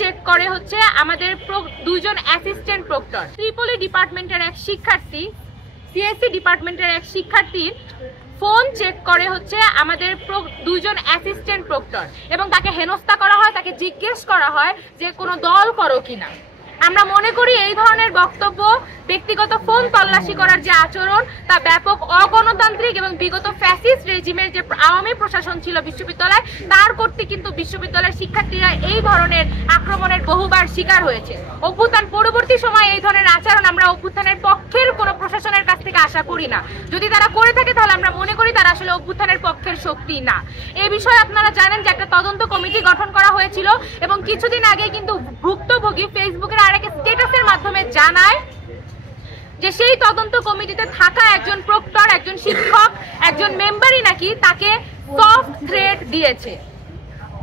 Check করে হচ্ছে আমাদের দুইজন অ্যাসিস্ট্যান্ট প্রক্টর। ত্রিপলি ডিপার্টমেন্টের এক শিক্ষার্থী, সিএসসি ডিপার্টমেন্টের এক শিক্ষার্থীর ফোন চেক করে হচ্ছে আমাদের দুইজন অ্যাসিস্ট্যান্ট প্রক্টর এবং তাকে হেনস্থা করা হয়, তাকে জিজ্ঞেস করা হয় যে কোনো দল করো কিনা। আমরা মনে করি এই ধরনের বক্তব্য, ব্যক্তিগত ফোন তল্লাশি করার যে আচরণ, তা ব্যাপক অগণতান্ত্রিক এবং বিগত ফ্যাসিস্ট রেজিমের যে আওয়ামী প্রশাসন ছিল বিশ্ববিদ্যালয়, তার কর্তৃক কিন্তু বিশ্ববিদ্যালয়ের শিক্ষার্থীরা এই ধরনের আক্রমণের বহুবার শিকার হয়েছে। অভ্যুত্থান পরবর্তী সময়ে এই ধরনের আচরণ আমরা অভ্যুত্থানের পক্ষের কোনো প্রশাসনের কাছ থেকে আশা করি না। যদি তারা করে থাকে তাহলে আমরা মনে করি তারা আসলে অভ্যুত্থানের পক্ষের শক্তি না। এই বিষয়ে আপনারা জানেন যে একটা তদন্ত কমিটি গঠন করা হয়েছিল এবং কিছুদিন আগে কিন্তু ভুক্তভোগী ফেসবুকের আরেক স্ট্যাটাসের মাধ্যমে জানায় যে সেই তদন্ত কমিটিতে থাকা একজন প্রক্টর, একজন শিক্ষক, একজন মেম্বারই নাকি তাকে সফট থ্রেট দিয়েছে।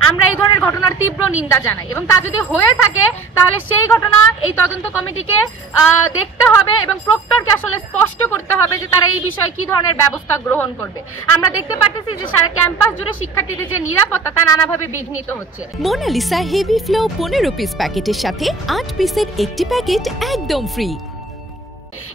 আমরা এই ধরনের ঘটনার তীব্র নিন্দা জানাই এবং তা যদি হয়ে থাকে তাহলে সেই ঘটনা এই তদন্ত কমিটিকে দেখতে হবে এবং প্রক্টরকে আসলে স্পষ্ট করতে হবে যে তারা এই বিষয়ে কি ধরনের ব্যবস্থা গ্রহণ করবে। আমরা দেখতে পাচ্ছি যে সারা ক্যাম্পাস জুড়ে শিক্ষার্থীদের যে নিরাপত্তা তা নানাভাবে বিঘ্নিত হচ্ছে। মোনালিসা হেভি ফ্লো 15 পিস প্যাকেটের সাথে 8 পিসের একটি প্যাকেট একদম ফ্রি।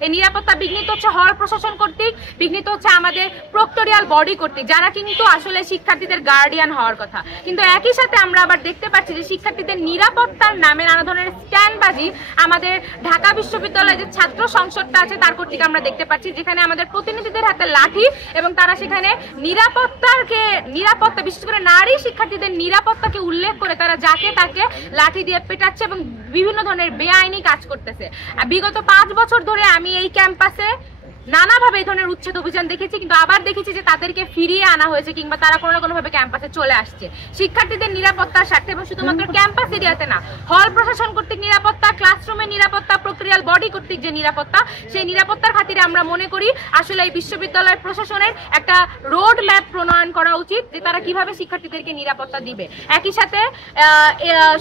এই নিরাপত্তা বিঘ্নিত হচ্ছে হল প্রশাসন কর্তৃক, বিঘ্নিত হচ্ছে আমাদের প্রক্টোরিয়াল বডি কর্তৃক, যারা কিন্তু আসলে শিক্ষার্থীদের গার্ডিয়ান হওয়ার কথা। কিন্তু একই সাথে আমরা আবার দেখতে পাচ্ছি যে শিক্ষার্থীদের নিরাপত্তার নামে নানা ধরনের স্ট্যান্ডবাজি আমাদের ঢাকা বিশ্ববিদ্যালয়ের যে ছাত্র সংসদটা আছে তার কর্তৃক আমরা দেখতে পাচ্ছি, যেখানে আমাদের প্রতিনিধিদের হাতে লাঠি এবং তারা সেখানে নিরাপত্তা বিশেষ করে নারী শিক্ষার্থীদের নিরাপত্তাকে উল্লেখ করে তারা যাকে তাকে লাঠি দিয়ে পেটাচ্ছে এবং বিভিন্ন ধরনের বেআইনি কাজ করতেছে। বিগত 5 বছর ধরে আমি এই ক্যাম্পাসে নানাভাবে এই ধরনের উচ্ছেদ অভিযান দেখেছি, কিন্তু আবার দেখেছি যে তাদেরকে ফিরিয়ে আনা হয়েছে কিংবা তারা কোনো না কোনোভাবে ক্যাম্পাসে চলে আসছে শিক্ষার্থীদের নিরাপত্তার স্বার্থে। এবং শুধুমাত্র ক্যাম্পাস এরিয়াতে না, হল প্রশাসন কর্তৃক নিরাপত্তা, ক্লাসরুমের নিরাপত্তা, প্রক্টোরিয়াল বডি কর্তৃক যে নিরাপত্তা, সেই নিরাপত্তার খাতিরে আমরা মনে করি আসলে এই বিশ্ববিদ্যালয় প্রশাসনের একটা রোড ম্যাপ প্রণয়ন করা উচিত যে তারা কিভাবে শিক্ষার্থীদেরকে নিরাপত্তা দিবে। একই সাথে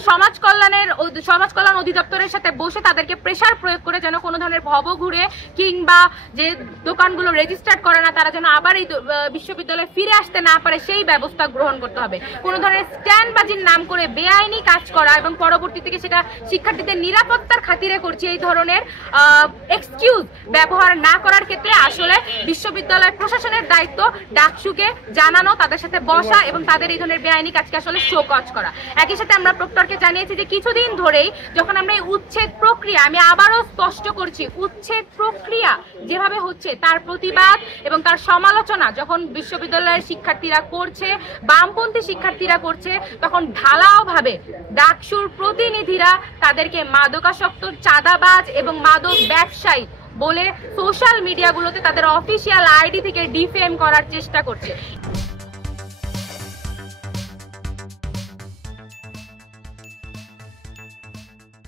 সমাজ কল্যাণ অধিদপ্তরের সাথে বসে তাদেরকে প্রেসার প্রয়োগ করে যেন কোনো ধরনের ভবঘুরে কিংবা যে দোকানগুলো রেজিস্টার্ড করে না তারা যেন আবার এই বিশ্ববিদ্যালয়ে ফিরে আসতে না পারে সেই ব্যবস্থা গ্রহণ করতে হবে। কোনো ধরনের স্ট্যান্ডবাজির নাম করে বেআইনি কাজ করা এবং পরবর্তী থেকে সেটা শিক্ষার্থীদের নিরাপত্তার খাতিরে করছে এই ধরনের এক্সকিউজ ব্যবহার না করার ক্ষেত্রে আসলে বিশ্ববিদ্যালয় প্রশাসনের দায়িত্ব ডাকসুকে জানানো, তাদের সাথে বসা এবং তাদের এই ধরনের বেআইনি কাজকে আসলে শোকজ করা। একই সাথে আমরা প্রক্টরকে জানিয়েছি যে কিছুদিন ধরেই যখন আমরা এই উচ্ছেদ প্রক্রিয়া, আমি আবারও স্পষ্ট করছি, উচ্ছেদ প্রক্রিয়া যেভাবে হচ্ছে তার প্রতিবাদ এবং তার সমালোচনা যখন বিশ্ববিদ্যালয়ের শিক্ষার্থীরা করছে, বামপন্থী শিক্ষার্থীরা করছে, তখন ঢালাওভাবে ডাকসুর প্রতিনিধিরা তাদেরকে মাদকাসক্ত, চাঁদাবাজ এবং মাদক ব্যবসায়ী বলে সোশ্যাল মিডিয়াগুলোতে তাদের অফিসিয়াল আইডি থেকে ডিফেম করার চেষ্টা করছে।